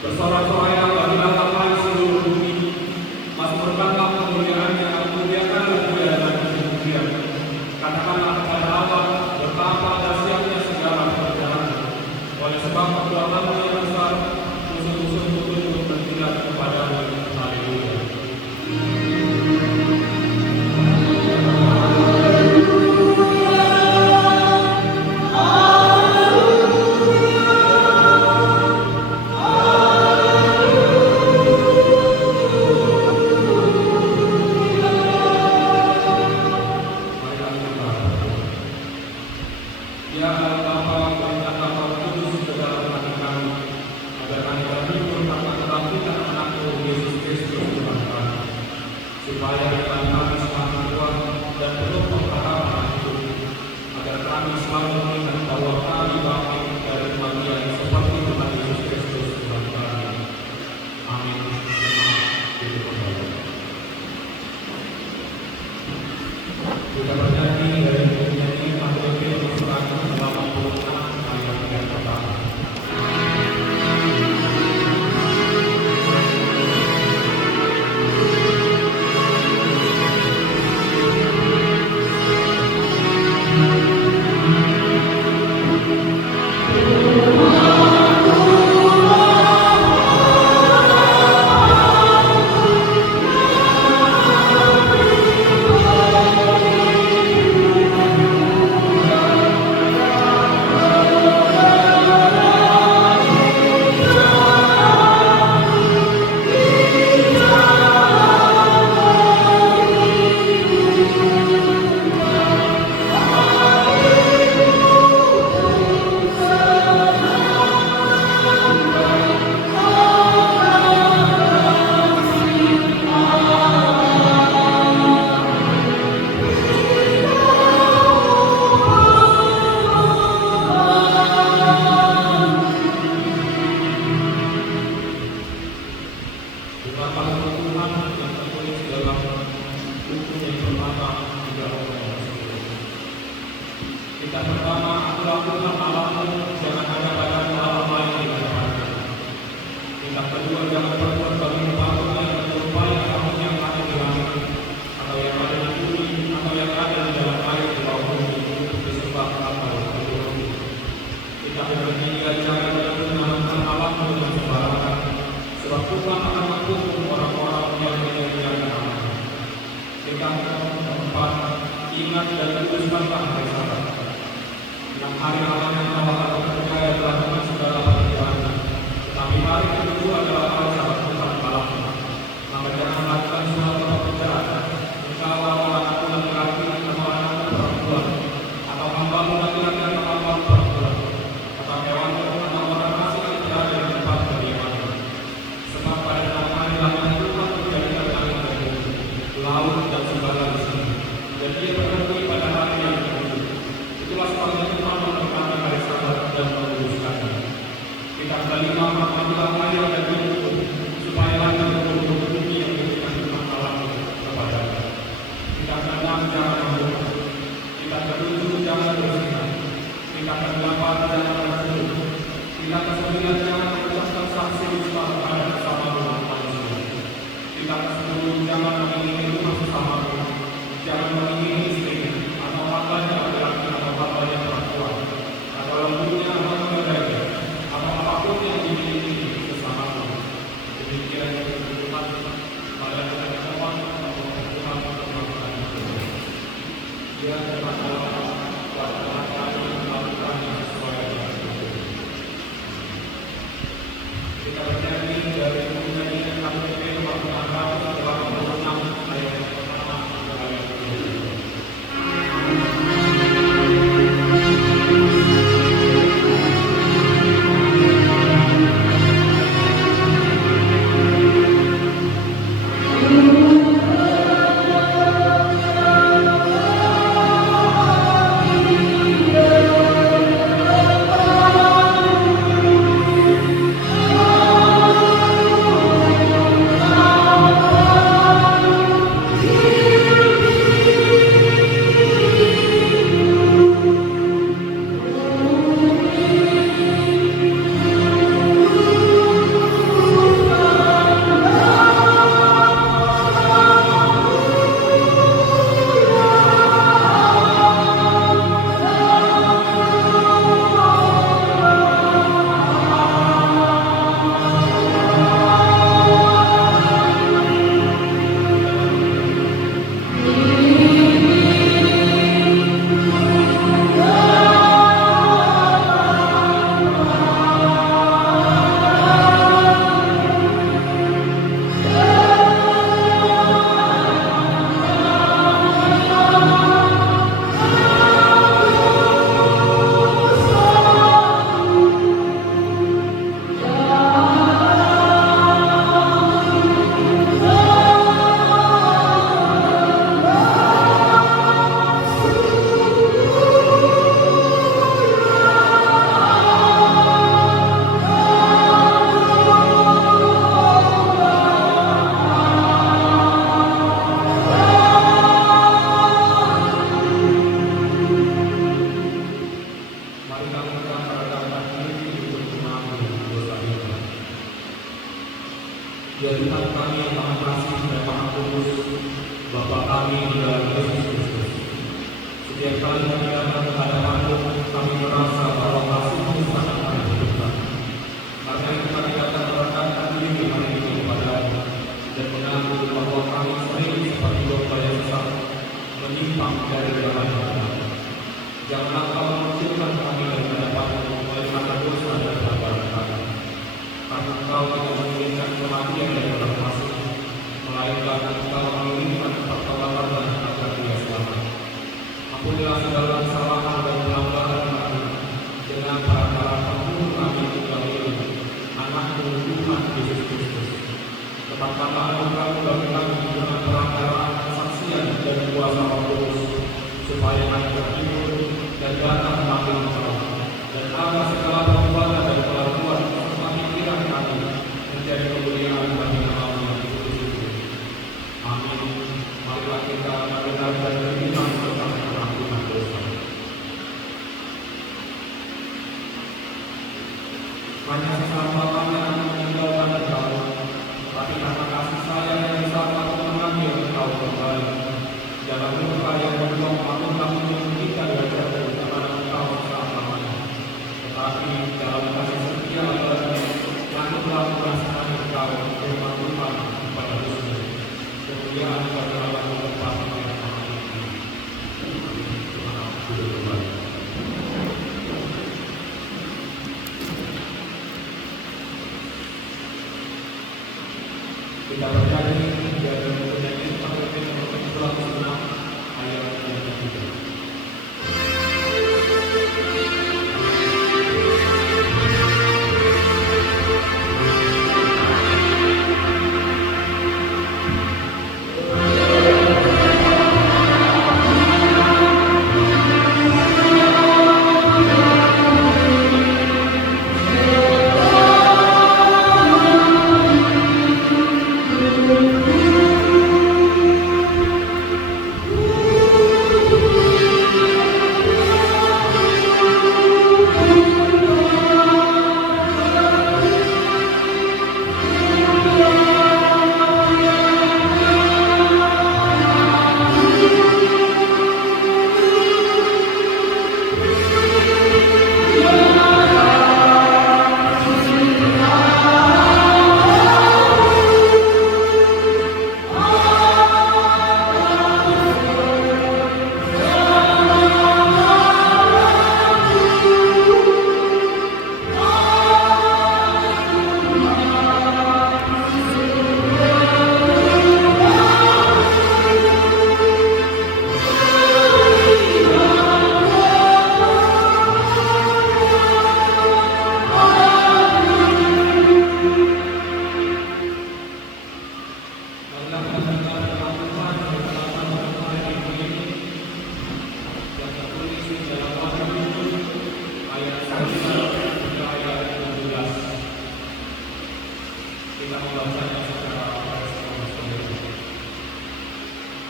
Bersorak-sorai bagilah Tuhan seluruh bumi, mazmurkanlah kemuliaannya, muliakanlah Dia dan kemuliaan. Katakanlah kepada Allah, betapa dahsyatnya segala pekerjaan. Oleh sebab perbuatanmu yang besar, musuh-musuhmu tunduk bertindak kepadamu. Haleluya. Kita bernyanyi dari penyanyi APP Masukan 86 ayat yang pertama. Kita pertama, akulah Tuhan Allahmu, jangan ada padamu Allah lain di hadapannya. Kita kedua, jangan berbuat bagimu patung yang menyerupai kamu yang ada di langit, atau yang ada di bumi, atau yang ada di dalam air di bawah bumi, untuk disembah atau dihormati. Kita berketiga, jangan menyebut nama Tuhan Allahmu dengan sembarangan, sebab Tuhan akan menghukum orang-orang yang menyia-nyiakan nama-Nya. Kita keempat, ingat dan kuduskanlah hari Sabat. Yang hari Allah yang Allah percaya telah dengan segala pekerjaannya, tetapi hari kedua adalah hari Sabat Tuhan Allahmu. Maka jangan lakukan suatu pekerjaan, engkau atau anakmu laki-laki atau anakmu perempuan, atau hambamu laki-laki atau hambamu perempuan, atau hewanmu atau orang asing yang berada di tempat kediamanmu. Sebab pada hari Tuhan menjadikan langit dan bumi, laut dan segala isinya, dan Dia berhenti pada hari yang kedua. Itulah sebabnya Tuhan memberkati hari Sabat dan menguduskannya. Kita kelima, apabila ayat dan hidup, supaya langit dan bumi yang diberikan Tuhan Allahmu kepada-Nya. Kita keenam, jangan membunuh. Kita ketujuh, jangan berzina. Kita kedelapan, jangan berselingkuh. Kita kesembilan, jangan mengucapkan saksi dusta kepada sesamamu manusia. Kita kesepuluh, jangan mengingini rumah sesamamu. Jangan mengingini istrinya, atau hartanya laki-laki, atau hartanya perempuan, atau lembunya, atau keledainya, atau apapun yang dimiliki sesamamu. Demikian Tuhan pada kita mohon Tuhan untuk melakukan itu. Dia terima kasih pada kami melakukan sesuai dengan itu. Kita bernyanyi dari penyanyi KPP nomor 86 ayat yang pertama hingga ayat kedua. Oh Ya Tuhan kami yang maha kasih dan maha kudus, Bapa kami di dalam Yesus Kristus. Setiap kali kami datang ke hadapan-Mu, kami merasa bahwa kasih-Mu sangat menentukan. Karena itu kami datang merekatkan diri hari ini kepada-Mu dan mengaku bahwa kami sering seperti domba yang sesat, menyimpang dari jalan yang benar. Janganlah Kau mengucilkan kami dari hadapan-Mu oleh karena dosa dan pelanggaran kami. Karena Engkau tidak menginginkan kematian dari orang fasik, melainkan Engkau mengirimkan pertolongan agar dia selamat. Ampunilah segala kesalahan dan pelanggaran kami dengan perantara pembunuh kami tunggal ini, Anak-Mu Tuhan Yesus Kristus. Tetapkanlah anugerah-Mu bagi kami dengan perantaraan kesaksian dan kuasa Roh Kudus, supaya kami terhibur dan datang memanggil Engkau, dan agar segala perbuatan dan kelakuan serta pikiran kami menjadi kemuliaan bagi nama-Mu yang kudus itu. Amin. Marilah kita mendengar dan beriman tentang pengampunan dosa. Hanya sesama kami yang meninggalkan Engkau, tapi karena kasih sayang yang besar Kau mengambil Engkau kembali. Jangan lupa yang berjuang bangun kami menyembunyikan wajah-Mu kepada Engkau selama-lamanya. Tetapi dalam kasih setia Allah, janganlah merasakan Engkau firman Tuhan kepada Yesus. Kemuliaan bagi Allah yang berkuasa yang maha tinggi. Tuhan kembali. Kita bernyanyi dari penyanyi Pakai nomor 26 ayat 33.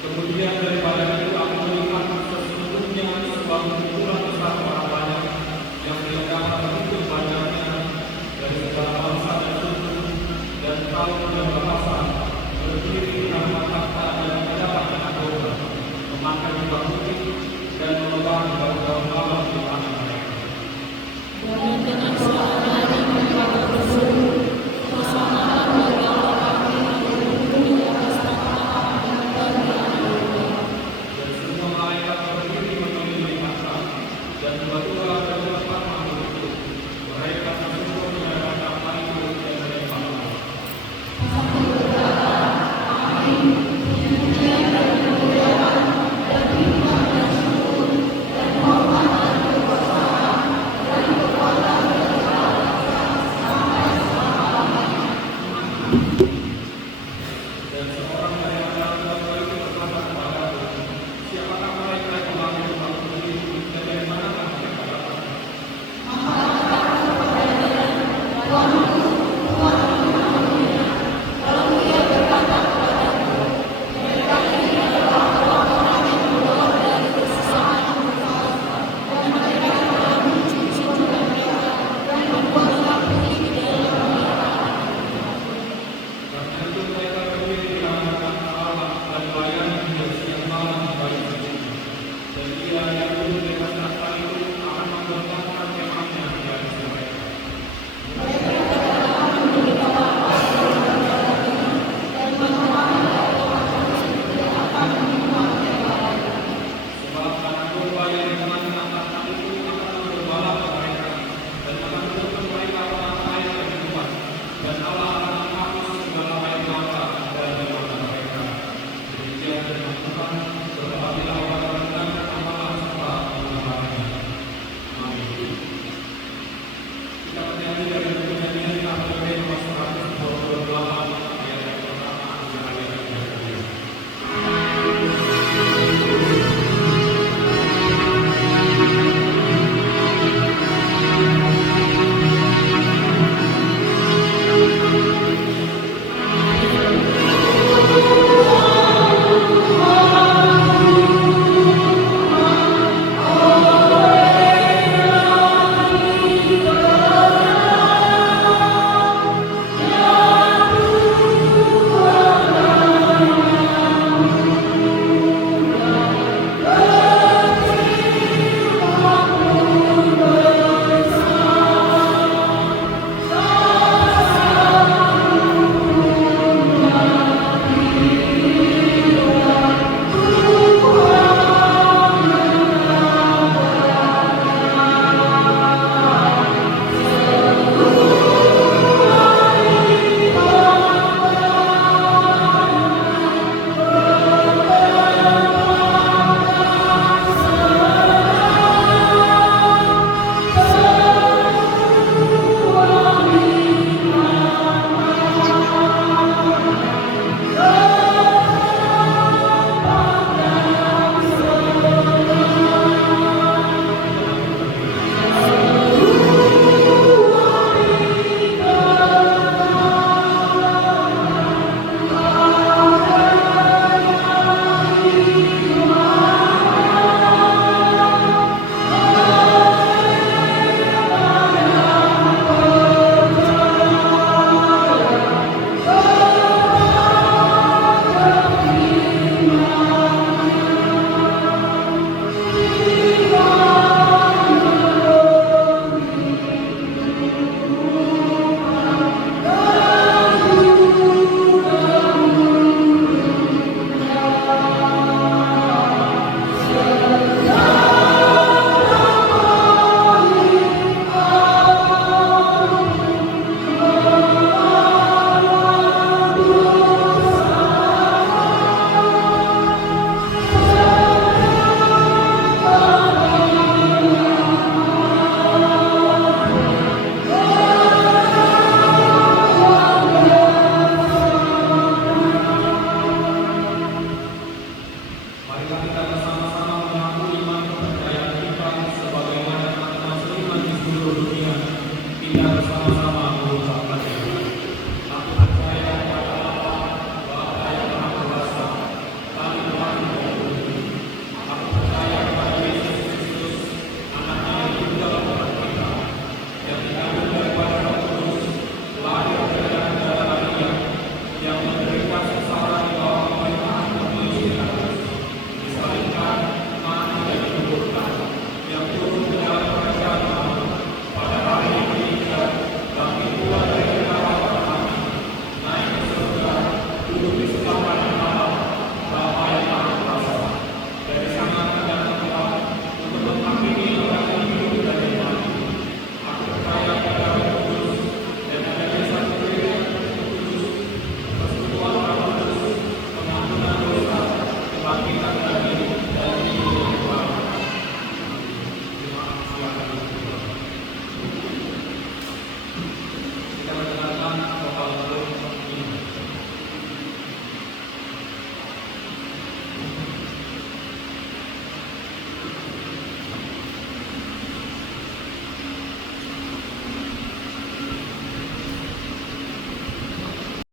Kemudian daripada itu aku melihat sesungguhnya sebuah kumpulan besar orang banyak yang mendengarkan itu banyaknya dari segala bangsa dan suku dan kaum